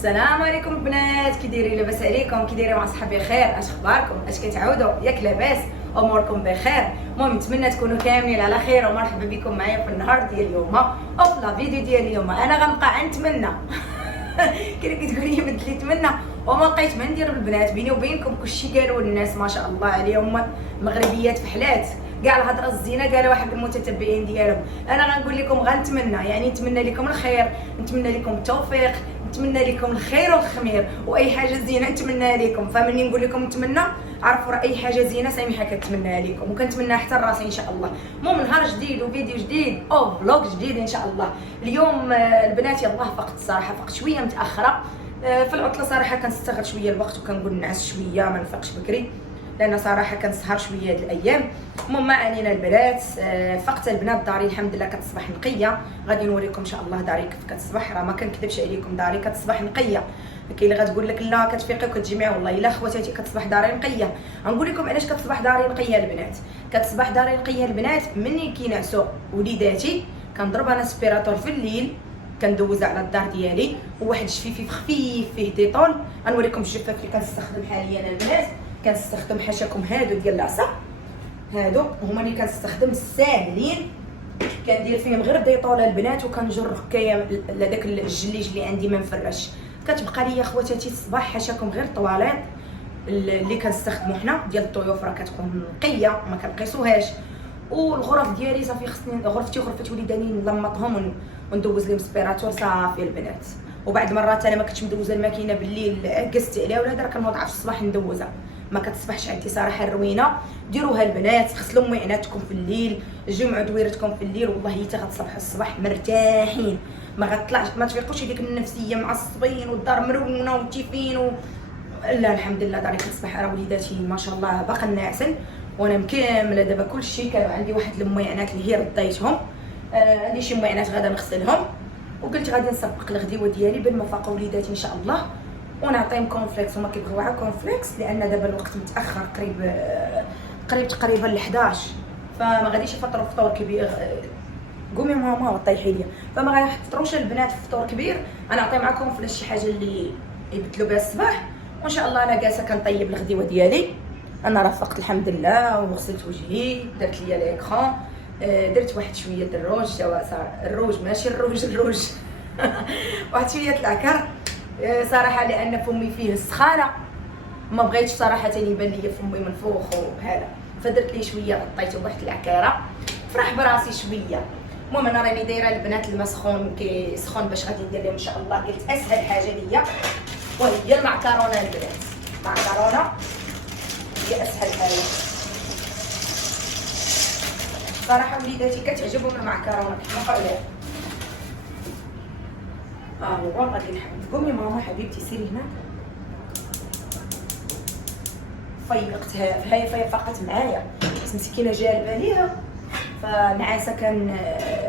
السلام عليكم البنات، كي دايرين؟ لاباس عليكم؟ كي دايرين مع صحابي خير؟ اش اخباركم؟ اش كتعودوا؟ ياك لاباس؟ اموركم بخير؟ المهم نتمنى تكونوا كاملين على خير ومرحبا بكم معايا في النهار ديال اليوم او في لا فيديو ديال اليوم. انا غنبقى نتمنى كي كتقولي لي بدل لي نتمنى وما لقيت ما ندير بالبنات. بيني وبينكم كلشي قالوا الناس ما شاء الله عليهم مغربيات فحلات، كاع الهضره الزينه قالوا واحد المتتبعين ديالهم. انا غنقول لكم غنتمنى، يعني نتمنى لكم الخير، نتمنى لكم التوفيق، نتمنى لكم الخير والخمير واي حاجه زينه نتمنى لكم. فمني نقول لكم نتمنى عرفوا راه اي حاجه زينه سامحه كنتمناها لكم وكنتمناها حتى لراسي ان شاء الله. المهم نهار جديد وفيديو جديد او فلوق جديد ان شاء الله. اليوم البنات يلاه فقت الصراحه، فقت شويه متاخره في العطله صراحه. كنستغل شويه الوقت وكنقول نعس شويه ما نفقش بكري لان صراحه كنسهر شويه هاد الايام. المهم ما علينا البنات، فقت البنات داري الحمد لله كتصبح نقيه. غادي نوريكم ان شاء الله داري كيف كتصبح، راه ما كنكذبش عليكم داري كتصبح نقيه. كاين اللي غتقول لك لا كتفيقي وكتجمعي، والله الا خواتاتي كتصبح داري نقيه. غنقول لكم علاش كتصبح داري نقيه البنات. كتصبح داري نقيه البنات مني كينعسوا وليداتي كنضرب انا سبيراتور في الليل كندوز على الدار ديالي وواحد الشفيف خفيف فيه ديطول. غنوريكم الجفاف اللي كنستخدم حاليا البنات. كنستخدم حاشاكم هادو ديال العصا، هادو هما اللي كنستخدم الساهلين، كندير فيهم غير ديطول البنات وكنجر هكايا لداك الجليج اللي عندي ما مفرش. كتبقى ليا خواتاتي الصباح حاشاكم غير الطواليط اللي كنستخدمو حنا ديال الضيوف، راه كتكون نقيه ما كنقيسوهاش. والغرف ديالي صافي خصني غرفتي وغرفه وليداني نلمطهم وندوز لهم سبيراتور صافي البنات. وبعد مرات انا ما كنتش مدوزه الماكينه بالليل عكست عليها ولا راه كنوضع في الصباح ندوزها، ما كتصبحش عندي صراحه الروينه. ديروها البنات، غسلوا مويناتكم في الليل، جمعوا دويرتكم في الليل، والله حتى غتصبحوا الصباح مرتاحين. ما غطلعش ما تفيقوش ديك النفسيه معصبين والدار مرونه وتيفين لا الحمد لله داري كتصبح. راه وليداتي ما شاء الله باقا ناعسين وانا مكمله دابا كلشي. كانوا عندي واحد المويعنات اللي هي رديتهم، عندي شي مويعنات غادا نغسلهم وقلت غادي نسبق الغديوه ديالي بين ما فاقوا وليداتي ان شاء الله ونعطيهم كونفليكس. هما كيبغيو عا كونفليكس لان دابا الوقت متاخر قريب تقريبا ل 11، فما غاديش يفطروا فطور كبير. قومي ماما وطيحي لي، فما غيفطروش البنات فطور كبير. انا نعطي معكم فلاش شي حاجه اللي يبدلوا بها الصباح. وان شاء الله انا جالسه كنطيب الغديوه ديالي. انا رافقت الحمد لله وغسلت وجهي، درت ليا ليكرون، درت واحد شويه الروج، سواء الروج ماشي الروج واحد شويه العكر صراحه لان فمي فيه السخانه، ما بغيتش صراحه يبان لي فمي منفوخ وبهذا، فدرت لي شويه غطيته بواحد العكاره فرح براسي شويه. المهم انا راني دايره البنات الماء سخون كيسخن باش غادي ندير لهم ان شاء الله. قلت اسهل حاجه ليا وهي المعكرونه البنات. المعكرونه هي اسهل حاجه صراحه. وليداتي كتعجبهم المعكرونه كيما قالوا. هو غادي نحب. قومي ماما حبيبتي سيري هنا. فيقتها هي فاقت معايا بس مسكينه جالبه ليها فنعاسه. كان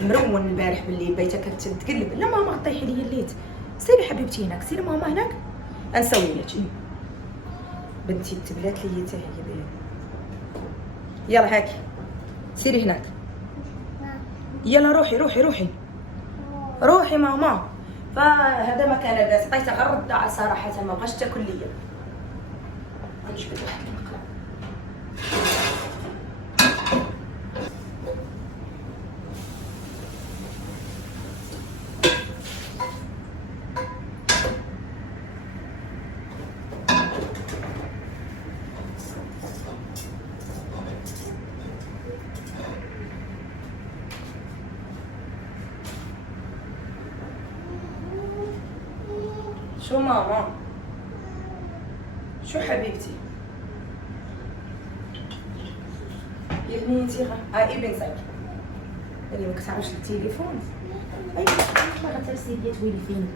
مرون البارح بالليل بيتها كتقلب. لا ماما طيحي لي الليت. سيري حبيبتي هناك، سيري ماما هناك نسوي لك بنتي تبلات لي حتى هي بها. يلا هاكي سيري هناك، يلا روحي ماما. فهذا ما كان لاباس، عطيتها غير الرضاعه صراحه ما بغاش تاكل ليا. غنجبد واحد المقله. شو ماما؟ شو حبيبتي؟ يا بنيتي ابن ساكن اللي ما كتعرفش التليفون. ايوا ما غترسلي ليا تويلي فين.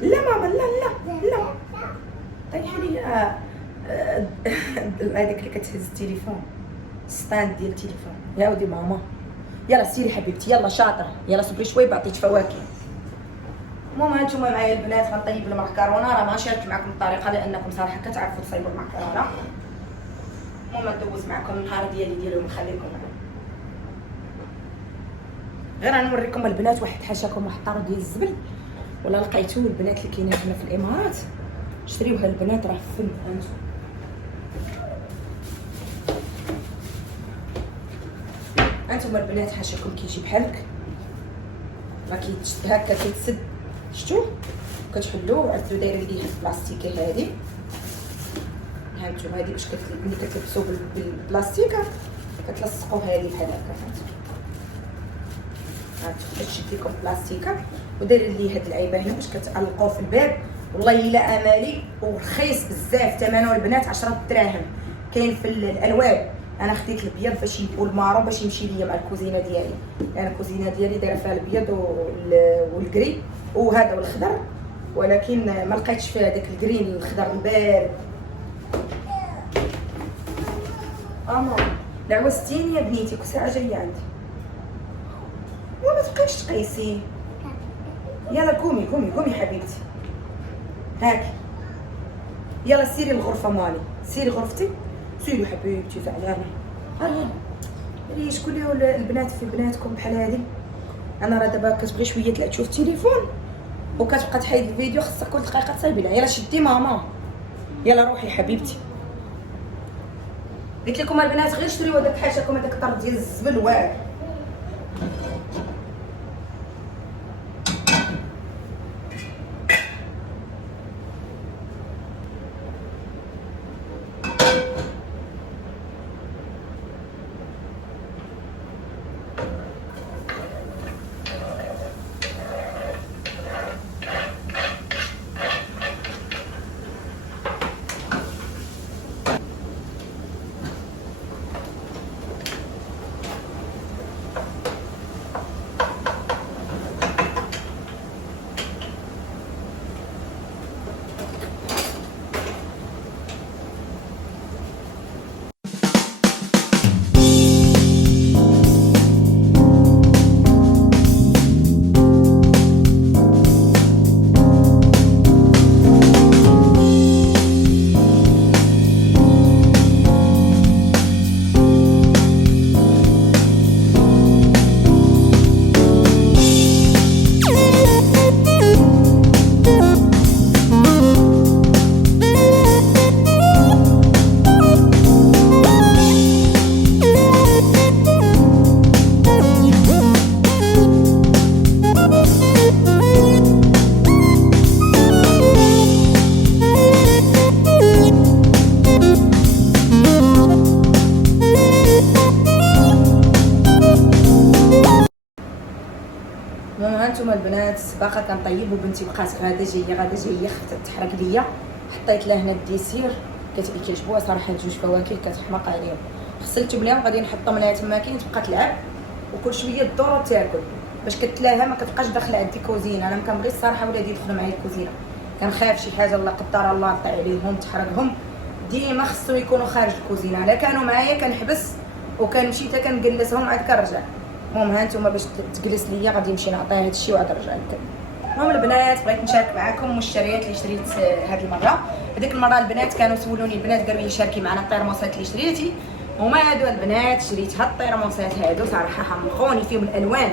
لا ماما لا طيحي لي هذيك اللي كتهز التليفون، ستاند ديال التليفون. يا ودي ماما يلا سيري حبيبتي، يلا شاطره، يلا صبري شوي بعطيك فواكه. المهم هانتوما معايا البنات غنطيب المعكرونه. راه ما شاركت معكم الطريقه لانكم صراحه كتعرفوا تصايبوا المعكرونه. المهم ندوز معكم النهار ديالي ديالو ونخليكم معايا. غير غنوريكم البنات واحد حاشاكم واحد الطارو ديال الزبل ولا لقيتو البنات اللي كاينين هنا في الامارات شريوها البنات راه فن. انتم البنات حاشاكم كيجي بحال هكا راه كيتشد هكا كيتسد شفتوا كتحلوه عرفتوا دايره ليه هاد البلاستيكه هادي هانتوما هادي باش ملي كتلبسوا بالبلاستيكه كتلصقوا هادي بحال هكا هانتوما كتشد لكم البلاستيكه ودايره ليه هاد العيبه هنا باش كتعلقوه في الباب. والله الا امالي ورخيص بزاف ثمنه البنات 10 دراهم. كاين في الالوان انا خديت الابيض باش والمارون باش يمشي ليا مع الكوزينه ديالي. انا الكوزينه ديالي دايره فيها الابيض والكري وهذا والخضر ولكن ما لقيتش فيها داك الجرين الخضر البارد. ماما العوزتيني يا بنيتي كل ساعه جايه عندي وما تبقيش تقيسي. يلا قومي قومي قومي حبيبتي هاكي يلا سيري الغرفه مالي سيري غرفتي سيري حبيبتي زعلانه. لي شكون اللي البنات في بناتكم بحال هادي. انا راه دابا كتبغي شويه تلعب تشوف التليفون وكتبقى تحيد الفيديو خاصك كل دقيقه تصايبي لها. يلا شدي ماما يلا روحي حبيبتي. قلت لكم البنات غير شريو هذاك حاشاكم هذاك الطرد ديال الزبل واعر. هانتوما البنات باقا كنطيب وبنتي بقات غادا جايه خفت تحرق ليا. حطيت لها هنا الديسير كتبي كيعجبوها صراحه جوج فواكه كتحماق عليهم. غسلتهم ليها وغادي نحطهم لها تما كاين تبقى تلعب وكل شويه تدور وتاكل باش كتلاها ما كتبقاش داخله عندي كوزينه. انا ما كنبغيش الصراحه ولادي يدخلوا معايا الكوزينه كنخاف شي حاجه الله قدر الله طيح عليهم تحرقهم. ديما خصو يكونوا خارج الكوزينه. الا كانوا معايا كنحبس وكنمشي حتى كنجلسهم عاد كنرجع. المهم هانتوما باش تجلس ليا غادي نمشي نعطيها هادشي وعاد نرجع لكم. المهم البنات بغيت نشارك معكم المشتريات اللي شريت هاد المره. هذيك المره البنات كانوا سولوني البنات قالوا لي شاركي معنا الطيرموسات اللي شريتي. هما هادو البنات شريت هاد الطيرموسات هادو صراحه حمقوني فيهم الالوان.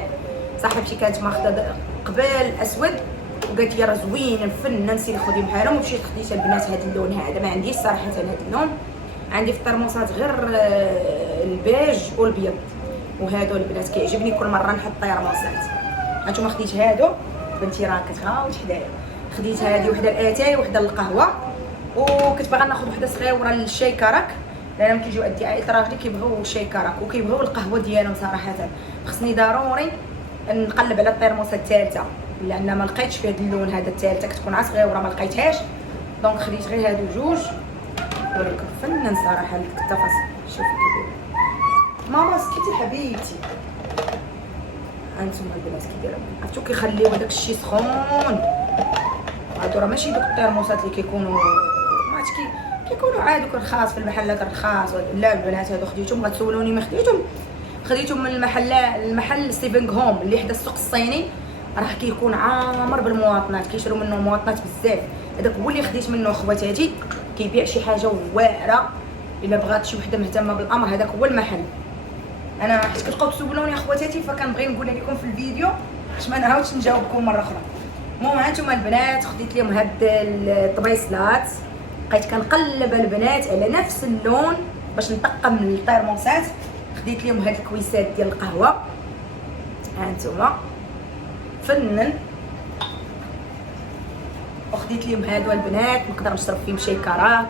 صاحبتي كانت ماخذه قبل اسود وقالت لي راه زوين الفن نسي ناخذ بحالهم ومشيت خديت البنات هاد اللون هذا. ما عنديش صراحه هاد اللون عندي في الطيرموسات غير البيج والابيض وهادو البنات كيعجبني كل مره نحط طيرموسات. هانتوما خديت هادو بنتي راه كتغاوت حدايا. خديت هادي وحده الاتاي وحده للقهوه وكنت باغا ناخذ وحده صغيره للشاي كراك لانهم كيجيو عندي عائله راجلي كيبغيو الشاي كراك وكيبغيو القهوه ديالهم صراحه. خصني ضروري نقلب على الطيرموسه الثالثه لان ما لقيتش في هذا اللون هذا. الثالثه كتكون صغيره ما لقيتهاش دونك خديت غير هادو جوج. ولكن فنان صراحه التفاصيل شوفي كيدير. ماما سكتي حبيبتي. انتم البنات كيديروا عرفتو كيخليو هذاك الشيء سخون. هادو راه ماشي دوك الطيرموسات اللي كيكونوا ما عرفتش كيكونوا عادي رخاص في المحلات الرخاص. لا البنات هادو خديتهم غتسولوني ما خديتهم من المحل ستيفن هوم اللي حدا السوق الصيني راه كيكون عامر بالمواطنات كيشرو منه مواطنات بزاف. هذاك هو اللي خديت منه خواتاتي كيبيع شي حاجه واعره. الا بغات شي وحده مهتمه بالامر هذاك هو المحل. انا حيت كتبقاو تسولوني اخواتاتي فكنبغي نقول لكم في الفيديو باش ما نعاودش نجاوبكم مره اخرى. المهم هانتوما البنات خديت لهم هاد الطبيصلات، بقيت كنقلب البنات على نفس اللون باش نطقم الطيرموسات. خديت لهم هاد الكويسات ديال القهوه هانتوما فنن، وخديت لهم هادو البنات نقدر نشرب فيهم شاي كراك،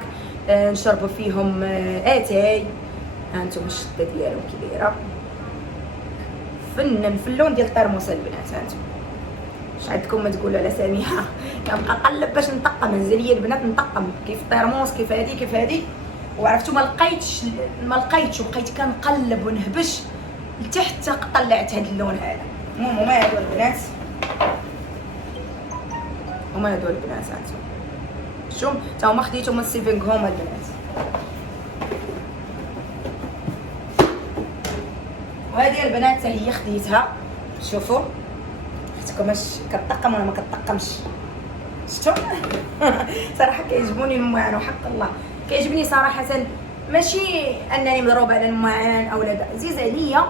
نشربوا فيهم اتاي. هانتوما الشده ديالهم كي دايره فنن في اللون ديال الطرموس البنات. هانتوما اش عندكم ما تقولوا على سميحه، كنبقى نقلب باش نطقم. هز ليا البنات نطقم كيف الطرموس كيف هادي كيف هادي، وعرفتوا ما لقيتش وبقيت كنقلب ونهبش لتحت طلعت هاد اللون هذا. المهم هما هادو البنات، هما هادو البنات هانتوما شوف تا هما خديتهم من سيفينغ هوم البنات. وهذه البنات حتى هي خديتها، شوفوا حيتكم اش كطقم ولا ما كطقمش. شفتوا صراحه كيعجبوني المعان وحق الله كيعجبني صراحه، ماشي انني مضروبه على المعان او لا، عزيز عليا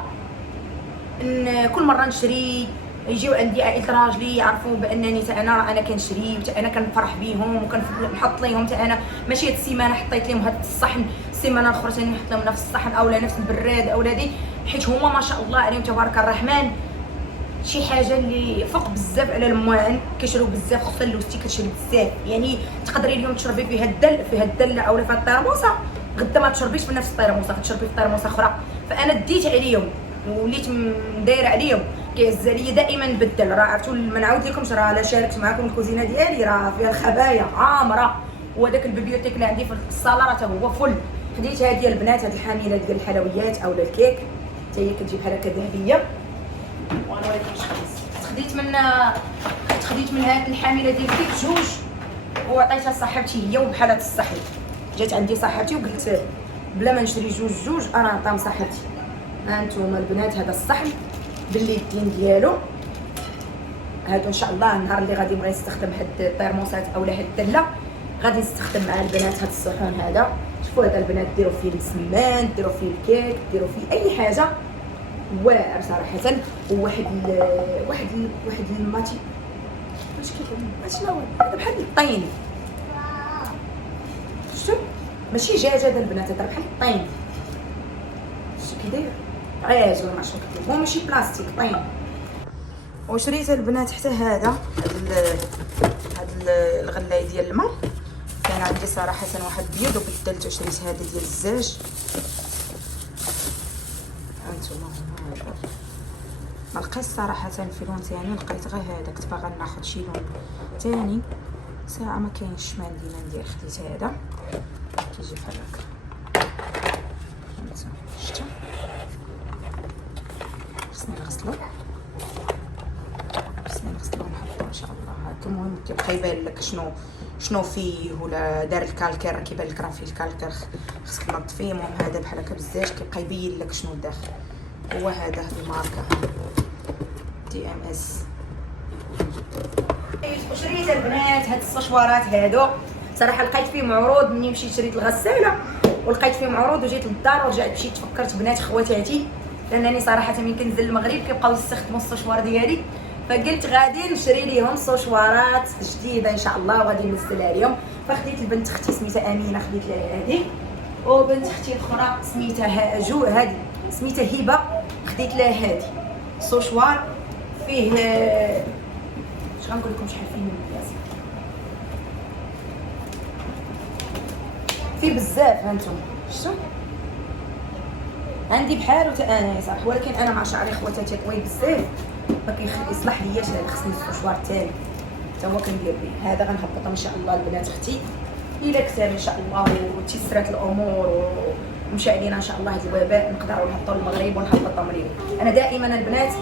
ان كل مره نشري يجيو عندي عائله راجلي يعرفوا بانني حتى انا كنشري وحتى انا كنفرح بهم وكنحط لهم حتى انا. ماشي هاد السيمانه حطيت لهم هاد الصحن، السيمانه الاخرى ثاني نحط لهم نفس الصحن اولا نفس البراد اولا دي، حيت هما ما شاء الله عليهم تبارك الرحمن شي حاجه اللي فوق بزاف على المعان. كيشريو بزاف، خصوصا لوستي كتشري بزاف، يعني تقدري اليوم تشربي فيها الدله اولا فيها الطرموسه، غدا ما تشربيش في نفس الطرموسه، تشربي في طرموسه اخرى. فانا ديت عليهم وليت دايره عليهم، كيعز عليا دائما نبدل. راه عرفتوا ما نعاود لكمش، راه لا شاركت معكم الكوزينه ديالي راه فيها الخبايا عامره، وهذاك البيبيوتيك اللي عندي في الصاله راه هو فل. خديت هذه البنات هذه الحامله ديال الحلويات اولا الكيك، حتى هي كتجي بحال هكا ذهبيه. ونوريكم خديت من هذه الحامله ديال الكيك جوج وعطيتها صاحبتي هي وبحالات الصحن. جات عندي صاحبتي وقلت بلا ما نشري جوج انا نعطيهم صاحبتي. هانتوما البنات هذا الصحن باليدين ديالو، هادو ان شاء الله النهار اللي غادي نبغي نستخدم هاد الطرموسات اولا هاد الدله غادي نستخدم مع البنات هاد الصحون هذا. شوفوا هذا البنات ديروا فيه السمان، ديروا فيه الكيك، ديروا فيه اي حاجه واعر صراحه. وواحد الماتي واش كيف شنو هذا بحال الطين، شفتوا ماشي دجاج هذا البنات، هذا بحال الطين. شتو كي داير عاج ولا ما شنو كيدير، هو ماشي بلاستيك طين. وشريت البنات حتى هذا الغلايه ديال الماء، كان عندي صراحه واحد بيض وبدلته شريت هذا ديال الزاج. هانتوما هذا ما لقيتش صراحه في لون ثاني، لقيت غير هذا. كنت باغا ناخذ شي لون ثاني ساعه ما كاينش ما عندي ما ندير. خديت هذا كيجي بحال هكا، شفتوا خصني نغسلو ونحطو ان شاء الله هكا. المهم كيبقى يبان لك شنو فيه، ولا دار الكالكير كيبان لك راه فيه الكالكير خصك تنظفيه. المهم هذا بحال هكا بالزاج كيبقى يبين لك شنو داخل. هو هذا الماركه DMS. وشريت البنات هاد السشوارات هادو صراحه لقيت فيهم عروض مني مشيت شريت الغساله، ولقيت فيهم عروض وجيت للدار ورجعت مشيت فكرت بنات خواتاتي، لانني صراحه ملي كنزل المغرب كيبقاو يستخدموا السشوار ديالي، فقلت غادي نشري ليهم سشوارات جديده ان شاء الله وغادي ننزلها عليهم. فخديت البنت اختي سميتها امينه خديت لها هذه، وبنت اختي الاخرى سميتها هذه سميتها هبه خديت لها هذه. سشوار فيه اش غنقول لكم شحال فيه من البلاصه، فيه بزاف. هانتوما شفتوا عندي بحال انا صراحه، ولكن انا مع شعري خواتاتي طويل بزاف ما كيصلح لياش، هذا خصني السشوار الثاني حتى هو كندير به. هذا غنهبطهم ان شاء الله البنات اختي الى كتاب ان شاء الله وتيسرات الامور ومشى علينا ان شاء الله هذا الوباء نقدروا نحطوا المغرب ونهبطوا ليهم. انا دائما البنات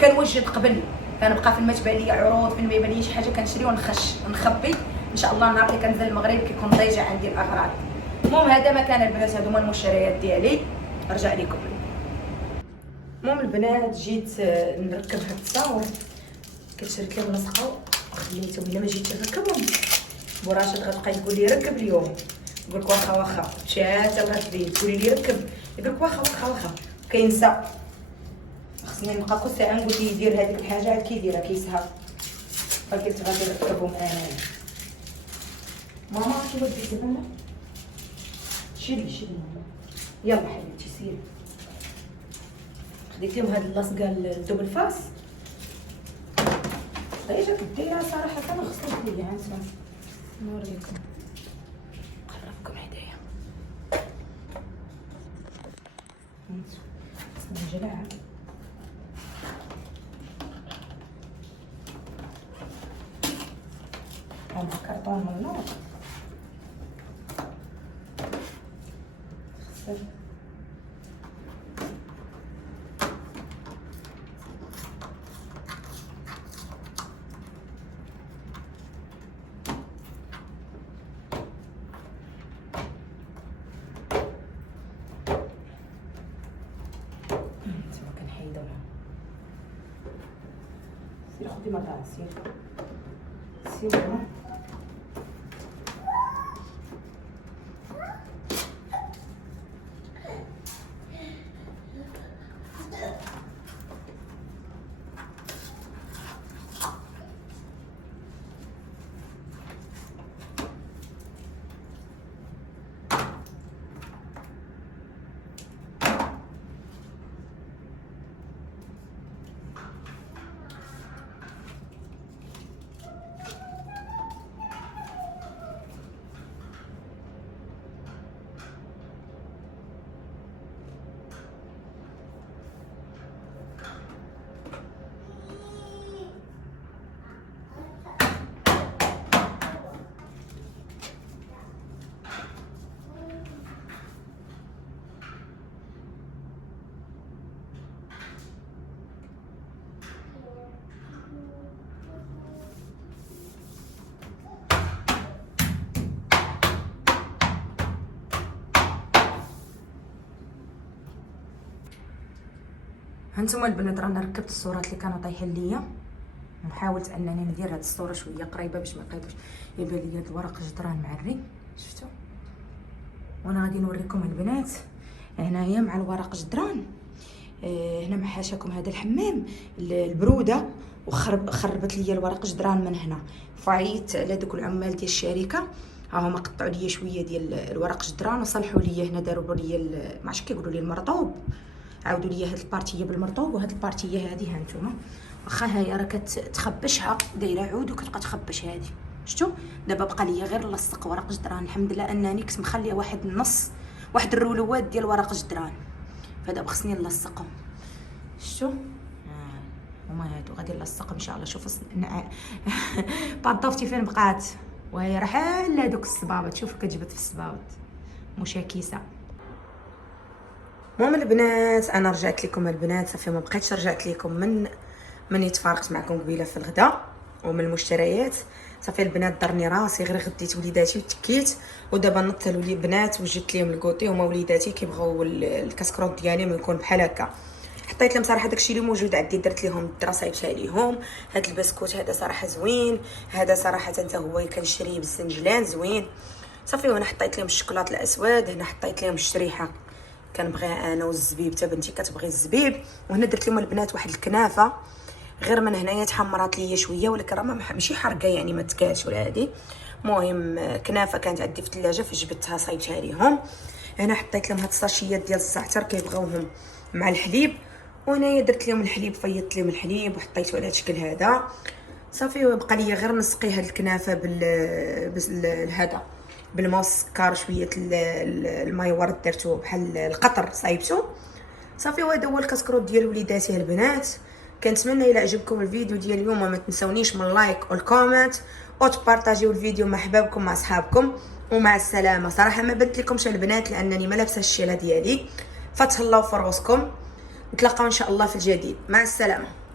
كنوجد قبل، كنبقى في المتبع ليا عروض، فين ما يبان لي شي حاجه كنشري ونخبي ان شاء الله. النهار اللي كنزل المغرب كيكون ضيجه عندي الاغراض. المهم هذا مكان البنات، هادو هما المشتريات ديالي. نرجع لكم. المهم البنات جيت نركب هاد التصاور، كتشريت لهم لصقه خليتهم الا ما جيتش نركبهم. وراشد غتبقى تقول لي ركب اليوم، نقول لك واخا مشات لغات بيه تقولي لي ركب، يقول لك واخا كينسى. خصني نبقى كل ساعه نقول ليه يدير هذيك الحاجه عاد كيديرها كيسهى. فقلت غادي نركبهم انايا. ماما كي وديتي الزبله؟ شيلي ماما. يلا حبيبتي سيري. خديت لهم هاد اللاصقه الدوبل فاس. جات دايره صراحه انا خصني ليا هانتوما نوريكم. نقربكم هدايا. هانتوما جلعه. عندها كرطون من النور. خسر. انتما كنحيدوها. سير خدي مرة سير هانتوما البنات رانا ركبت الصورات اللي كانوا طايحين ليا. وحاولت انني ندير هاد الصوره شويه قريبه باش ما يبقاوش يبان ليا الورق جدران معري. شفتوا؟ وانا غادي نوريكم البنات هنايا مع الورق جدران. هنا محاشاكم هذا الحمام البروده وخربت ليا الورق جدران من هنا. فعيت على دوك العمال ديال الشركه، ها هما قطعوا ليا شويه ديال الورق جدران وصلحوا ليا هنا، داروا ليا ما عرفتش كيقولوا لي المرطوب، عاودوا ليا هاد البارتيه بالمرطوب وهاد البارتيه هادي. ها نتوما واخا هي راه كتخبشها دايره عود وكتبقى تخبش هادي. شفتوا؟ دابا بقى ليا غير نلصق ورق جدران. الحمد لله انني كنت مخليه واحد النص، واحد الرولوات ديال ورق جدران، فدابا خصني نلصقهم. شفتوا؟ هما هادو غادي نلصقهم ان شاء الله. شوفوا بانطوفتي فين بقات، وهي راه حال هادوك الصبابط. شوفوا كتجبد في الصبابط مشاكسه. المهم البنات انا رجعت لكم البنات، صافي ما بقيتش رجعت لكم من تفارقت معكم قبيله في الغداء ومن المشتريات. صافي البنات درني راسي غير غديت وليداتي وتكيت، ودابا نضت لي بنات وجدت ليهم الكوطي. هما وليداتي كيبغيو الكاسكروط ديالي ما يكون بحال هكا. حطيت لهم صراحه داكشي اللي موجود عندي، درت لهم الدراسه صايبتها ليهم. هاد البسكوت هذا صراحه زوين، هذا صراحه حتى هو كنشريه بالزنجلان زوين. صافي وانا حطيت لهم الشوكولاط الاسود، هنا حطيت لهم الشريحه كنبغيها انا والزبيب، حتى بنتي كتبغي الزبيب. وهنا درت لهم البنات واحد الكنافه غير من هنايا تحمرات ليا شويه، ولكن راه ماشي حرقه يعني ما تكالش ولا هادي. المهم كنافه كانت عندي في الثلاجه فجبتها صايبتها ليهم. هنا حطيت لهم هاد الساشيات ديال الزعتر كيبغيوهم مع الحليب، وهنايا درت لهم الحليب، فيضت لهم الحليب وحطيته على الشكل هذا. صافي وبقى ليا غير نسقي هاد الكنافه هذا بالماء والسكر شويه الماء ورد درتو بحال القطر صايبتو. صافي وهذا هو الكاسكروط ديال وليداتي البنات. كنتمنى الى عجبكم الفيديو ديال اليوم ما تنسونيش من لايك والكومنت وتبارطاجيو الفيديو مع احبابكم مع اصحابكم. ومع السلامه. صراحه ما بنت لكمش البنات لانني ما لابسه الشيله ديالي، فتهلاو في راسكم. نتلاقاو ان شاء الله في الجديد. مع السلامه.